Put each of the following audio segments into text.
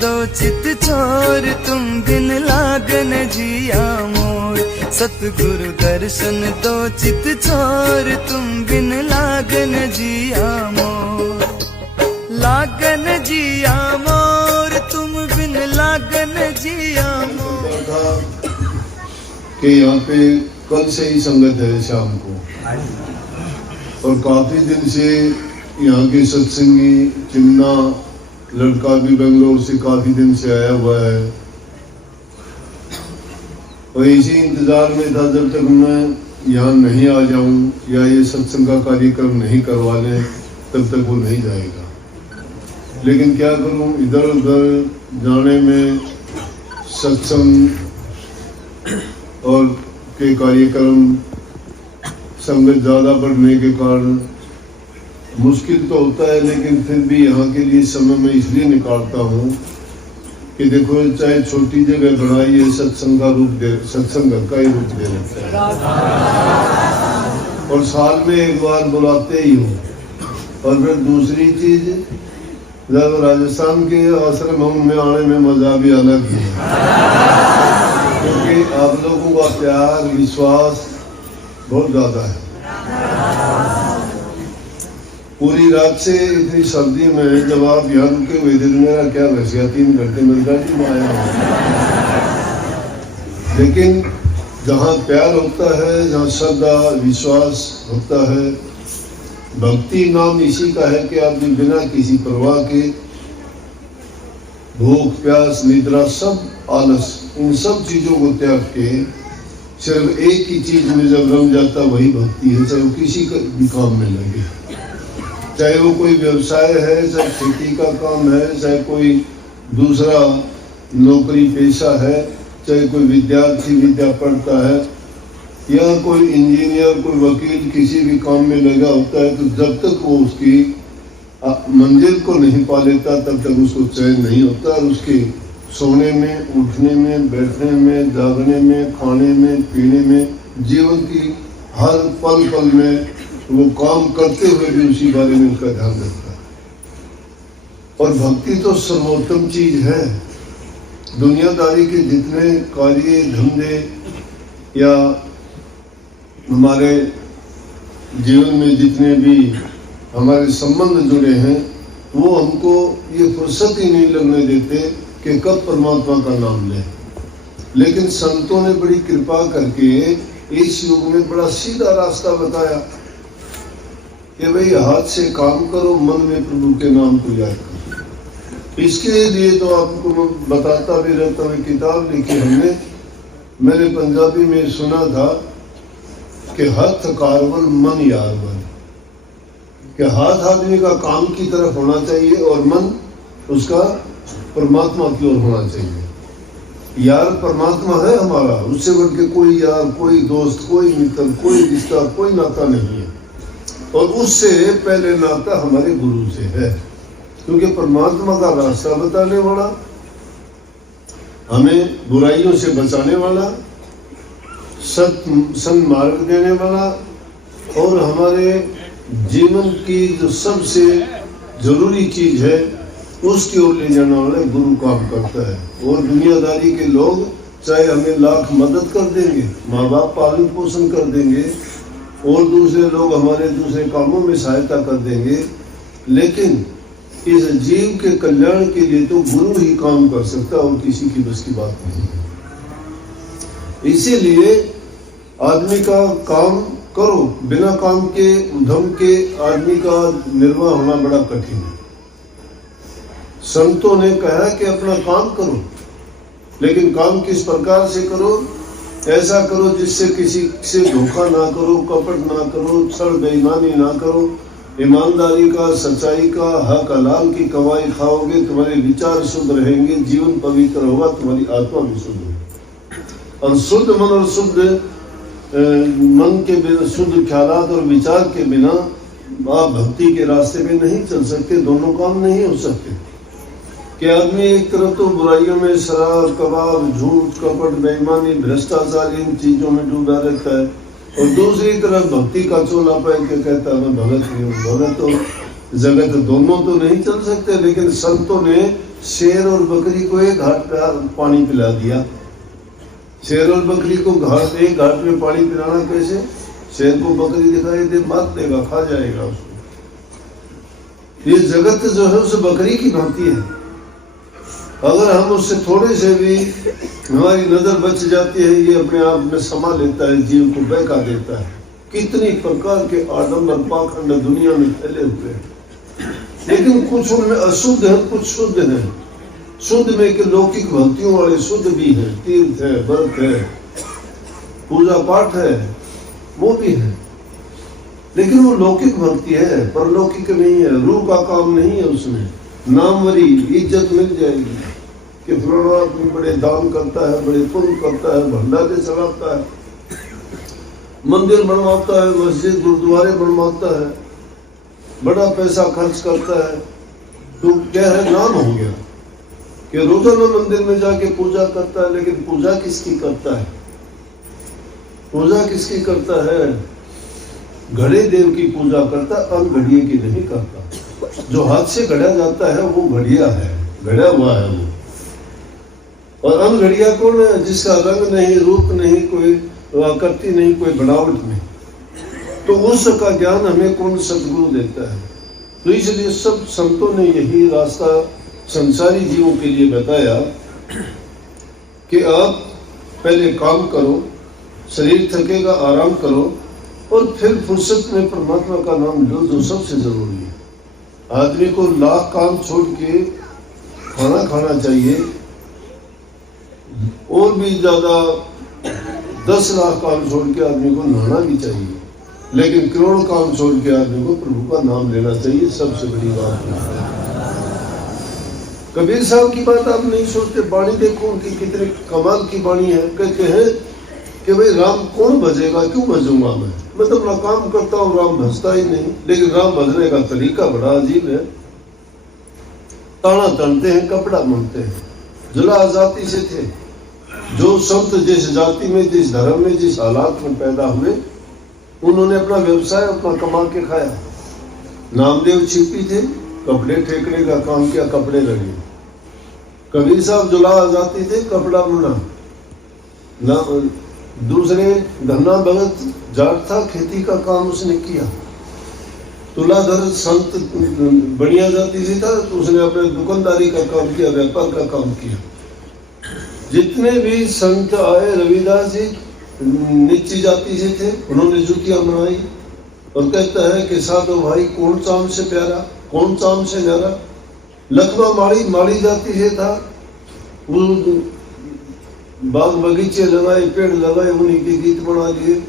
दो चित छोर, तुम बिन लागन जिया मोर। सतगुरु दर्शन दो चित छोर, तुम बिन लागन जिया मोर। लागन जिया मोर, तुम बिन लागन जिया मोर। कि यहाँ पे कल से ही संगत है शाम को, और काफी दिन से यहाँ के सत्संगी चिमना लड़का भी बेंगलोर से काफी दिन से आया हुआ है, और इसी इंतजार में था जब तक मैं यहाँ नहीं आ जाऊं या ये सत्संग का कार्यक्रम नहीं करवा लें तब तक वो नहीं जाएगा। लेकिन क्या करूं, इधर उधर जाने में सत्संग और के कार्यक्रम संगत ज़्यादा बढ़ने के कारण मुश्किल तो होता है, लेकिन फिर भी यहाँ के लिए समय मैं इसलिए निकालता हूँ कि देखो चाहे छोटी जगह बनाई है, सत्संग का रूप दे, सत्संग का ही रूप दे रखा है, और साल में एक बार बुलाते ही हो। और फिर दूसरी चीज, जब राजस्थान के आश्रम में आने में मजा भी अलग है, क्योंकि आप लोगों का प्यार विश्वास बहुत ज्यादा है। पूरी रात से इतनी सर्दी में जब आप यहाँ रुके हुए थे, मेरा क्या रसिया 3 घंटे मिल जाती में आया। लेकिन जहाँ प्यार होता है, जहाँ श्रद्धा विश्वास होता है, भक्ति नाम इसी का है कि आदमी बिना किसी परवाह के भूख प्यास निद्रा सब आलस इन सब चीजों को त्याग के सिर्फ एक ही चीज में जब रम जाता वही भक्ति है। चाहे वो किसी का भी काम में लगे, चाहे वो कोई व्यवसाय है, चाहे खेती का काम है, चाहे कोई दूसरा नौकरी पेशा है, चाहे कोई विद्यार्थी विद्या पढ़ता है, या कोई इंजीनियर कोई वकील किसी भी काम में लगा होता है, तो जब तक वो उसकी मंजिल को नहीं पा लेता तब तक उसको चैन नहीं होता। और उसके सोने में उठने में बैठने में जागने में खाने में पीने में जीवन की हर पल पल में वो काम करते हुए भी उसी बारे में उसका ध्यान रखता है। और भक्ति तो सर्वोत्तम चीज है। दुनियादारी के जितने कार्य धंधे या हमारे जीवन में जितने भी हमारे संबंध जुड़े हैं, वो हमको ये फुर्सत ही नहीं लगने देते कि कब परमात्मा का नाम लें। लेकिन संतों ने बड़ी कृपा करके इस युग में बड़ा सीधा रास्ता बताया कि भाई हाथ से काम करो, मन में प्रभु के नाम को याद करो। इसके लिए तो आपको मैं बताता भी रहता हूँ, किताब लिखी हमने, मैंने पंजाबी में सुना था कि हथ कारवल मन यार बन, कि हाथ आदमी का काम की तरफ होना चाहिए और मन उसका परमात्मा की ओर होना चाहिए। यार परमात्मा है हमारा, उससे बढ़ के कोई यार कोई दोस्त कोई मित्र कोई रिश्ता कोई नाता नहीं है। और उससे पहले नाता हमारे गुरु से है, क्योंकि परमात्मा का रास्ता बताने वाला, हमें बुराइयों से बचाने वाला, सन्मार्ग देने वाला, और हमारे जीवन की जो सबसे जरूरी चीज है उसकी ओर ले जाने वाला गुरु काम करता है। और दुनियादारी के लोग चाहे हमें लाख मदद कर देंगे, माँ बाप पालन पोषण कर देंगे, और दूसरे लोग हमारे दूसरे कामों में सहायता कर देंगे, लेकिन इस जीव के कल्याण के लिए तो गुरु ही काम कर सकता और किसी की बस की बात नहीं। इसीलिए आदमी का काम करो, बिना काम के उद्यम के आदमी का निर्वाह होना बड़ा कठिन है। संतों ने कहा कि अपना काम करो, लेकिन काम किस प्रकार से करो? ऐसा करो जिससे किसी से धोखा ना करो, कपट ना करो, छल बेईमानी ना करो, ईमानदारी का सच्चाई का हक हलाल की कमाई खाओगे, तुम्हारे विचार शुद्ध रहेंगे, जीवन पवित्र होगा, तुम्हारी आत्मा भी शुद्ध होगी। और शुद्ध मन और शुद्ध मन के बिना, शुद्ध ख्यालात और विचार के बिना आप भक्ति के रास्ते में नहीं चल सकते, दोनों काम नहीं हो सकते। कि आदमी एक तरफ तो बुराइयों में शराब कबाब झूठ कपट बेईमानी भ्रष्टाचार इन चीजों में डूबा रहता है, और दूसरी तरफ भक्ति का चोला पहन के कहता है मैं भगत नहीं हूँ। भगत तो जगत दोनों तो नहीं चल सकते, लेकिन संतों ने शेर और बकरी को एक घाट पे पानी पिला दिया। शेर और बकरी को एक घाट में पानी पिलाना कैसे? शेर को बकरी दिखाई दे मार देगा, खा जाएगा उसको। ये जगत जो है उस बकरी की भांति है। अगर हम उससे थोड़े से भी हमारी नजर बच जाती है, ये अपने आप में समा लेता है, जीव को बहका देता है। कितनी प्रकार के आडंबर पाखंड दुनिया में फैले हुए हैं, लेकिन कुछ उनमें अशुद्ध है, कुछ शुद्ध है। शुद्ध में के लौकिक भक्तियों वाले शुद्ध भी है, तीर्थ है, व्रत है, पूजा पाठ है, वो भी है, लेकिन वो लौकिक भक्ति है, परलौकिक नहीं है। रूह का काम नहीं है उसमें। नामवरी इज्जत मिल जाएगी कि फलाना आदमी बड़े दान करता है, बड़े पुण्य करता है, भंडारे चलाता है, मंदिर बनवाता है, मस्जिद गुरुद्वारे बनवाता है, बड़ा पैसा खर्च करता है। तो क्या है? नाम हो गया कि रोजाना मंदिर में जाके पूजा करता है, लेकिन पूजा किसकी करता है? पूजा किसकी करता है? घड़े देव की पूजा करता है, अनघड़िए की नहीं करता। जो हाथ से गढ़ा जाता है वो घड़िया है, गढ़ा हुआ है वो। और अनघड़िया कौन है? जिसका रंग नहीं, रूप नहीं, कोई आकृति नहीं, कोई बनावट नहीं। तो उसका ज्ञान हमें कौन सदगुरु देता है? तो इसलिए सब संतों ने यही रास्ता संसारी जीवों के लिए बताया कि आप पहले काम करो, शरीर थकेगा आराम करो, और फिर फुर्सत में परमात्मा का नाम लो, जो सबसे जरूरी है। आदमी को लाख काम छोड़ के खाना खाना चाहिए, और भी ज्यादा 10 लाख काम छोड़ के आदमी को नहाना भी चाहिए, लेकिन करोड़ काम छोड़ के आदमी को प्रभु का नाम लेना चाहिए। सबसे बड़ी बात है। कबीर साहब की बात आप नहीं सोचते? बाणी देखो उनकी कितनी कमाल की बाणी है। कहते हैं कि भाई राम कौन भजेगा, क्यों भजूंगा मैं तो अपना काम करता हूँ, राम भजता ही नहीं। लेकिन राम भजने का तरीका बड़ा अजीब है। ताना तनते हैं, कपड़ा बुनते हैं। जुला जाति से थे। जो संत जिस जाति में, जिस धर्म में, जिस हालात में पैदा हुए, उन्होंने अपना व्यवसाय अपना कमा के खाया। नामदेव छिपी थे, कपड़े ठेकने का काम किया, कपड़े लगे। कबीर साहब जुला जाति थे, कपड़ा बुना। दूसरे धन्ना भगत जाट था, खेती का काम उसने किया। तुलाधर संत बढ़िया जाति से था, तो उसने अपने दुकानदारी का काम किया, व्यापार का काम किया। जितने भी संत आए, रविदास जी नीची जाति से थे, उन्होंने जुतियां बनाई। और कहता है कि साधो भाई कौन चाम से प्यारा, कौन चाम से न्यारा। लखमा माड़ी जाति से था, वो बाग बगीचे लगाए, पेड़ लगाए, उन्हीं के गीत बना दिए।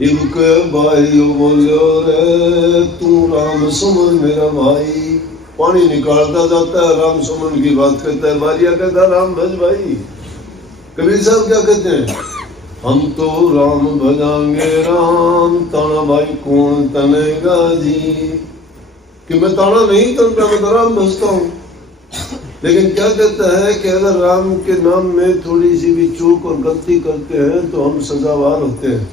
इनक भाई बोलो रे तू राम सुमन मेरा भाई। पानी निकालता जाता है, राम सुमन की बात करता है। बारिया कहता राम भज भाई। कबीर साहब क्या कहते हैं? हम तो राम भजांगे राम, ताना भाई कौन तनेगा जी। कि मैं ताना नहीं तनता, मैं तो राम भजता हूँ। लेकिन क्या कहता है कि अगर राम के नाम में थोड़ी सी भी चूक और गलती करते हैं तो हम सजावार होते हैं।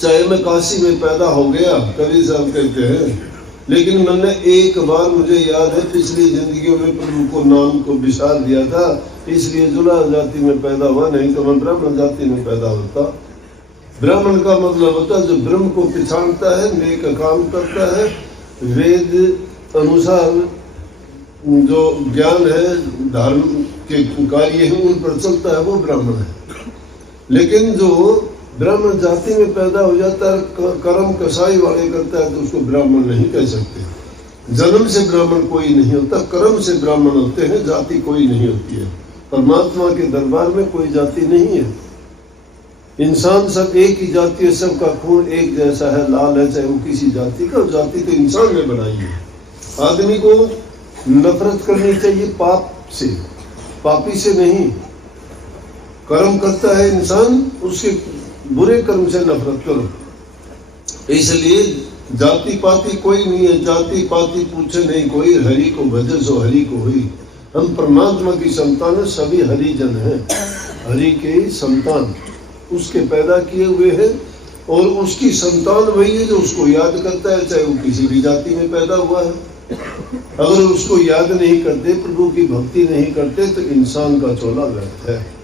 चाहे मैं काशी में पैदा हो गया, कबीर साहब कहते हैं, लेकिन मैंने एक बार, मुझे याद है, पिछली जिंदगियों में प्रभु को नाम को विसार दिया था, इसलिए जुला जाति में पैदा हुआ, नहीं तो मैं ब्राह्मण जाति में पैदा होता। ब्राह्मण का मतलब होता है जो ब्रह्म को पहचानता है, नेक काम करता है, वेद अनुसार जो ज्ञान है, धर्म के कार्य है, उन पर चलता है, वो ब्राह्मण है। लेकिन जो ब्राह्मण जाति में पैदा हो जाता है, कर्म कसाई वाले करता है, तो उसको ब्राह्मण नहीं कह सकते। जन्म से ब्राह्मण कोई नहीं होता, कर्म से ब्राह्मण होते हैं, जाति कोई नहीं होती है। परमात्मा के दरबार में कोई जाति नहीं है। इंसान सब एक ही जाति है, सबका खून एक जैसा है, लाल है, चाहे वो किसी जाति का। जाति तो इंसान ने बनाई है। आदमी को नफरत करनी चाहिए पाप से, पापी से नहीं। कर्म करता है इंसान, उसके बुरे कर्म से नफरत करो। इसलिए जाति पाति कोई नहीं है, जाति पाति पूछे नहीं कोई, हरि को भजे सो हरि को हुई। हम परमात्मा की संतान है, सभी हरिजन हैं, हरि के संतान, उसके पैदा किए हुए हैं। और उसकी संतान वही है जो उसको याद करता है, चाहे वो किसी भी जाति में पैदा हुआ है। अगर उसको याद नहीं करते, प्रभु की भक्ति नहीं करते, तो इंसान का चोला व्यर्थ है।